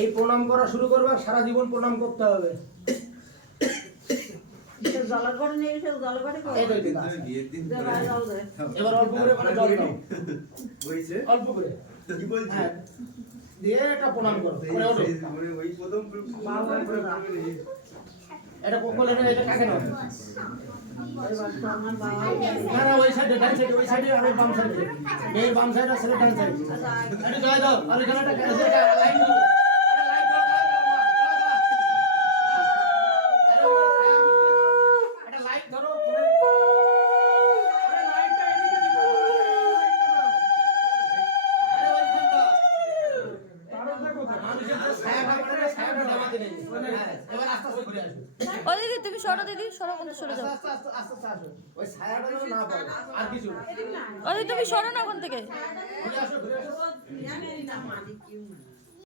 এই প্রণাম করা শুরু করবে আর সারা জীবন প্রণাম করতে হবে। এবার অল্প করে মানে জল দাও, অল্প করে হ্যাঁ, দিয়ে এটা প্রণাম করো। এটা কোলে এটা কাকে নাও না না, ওই সাইডে ডান সাইডে, ওই সাইডে আর বাম সাইডে, মেয়ের বাম সাইড আর ছেলের ডান সাইড। এটা জয় দাও আর এখানে একটা লাইন দাও, এটা লাইন দাও, এটা লাইট ধরো, আরে লাইটটা এদিকে দিও, আরে ওইখানটা তারটা কোথায় মানুষের যে ছায়াটা পড়ে ছায়াটা নামাতে নেই। এবার আস্তে আস্তে ঘুরে আসো। ও দিদি তুমি সরো, দিদি সরো, কোন সরে যাও। আস্তে আস্তে আস্তে আস্তে আসো, ওই ছায়াটা যেন না পড়ে আর কিছু না। ও দিদি তুমি সরো না ওখান থেকে। ঘুরে আসো, ঘুরে আসো।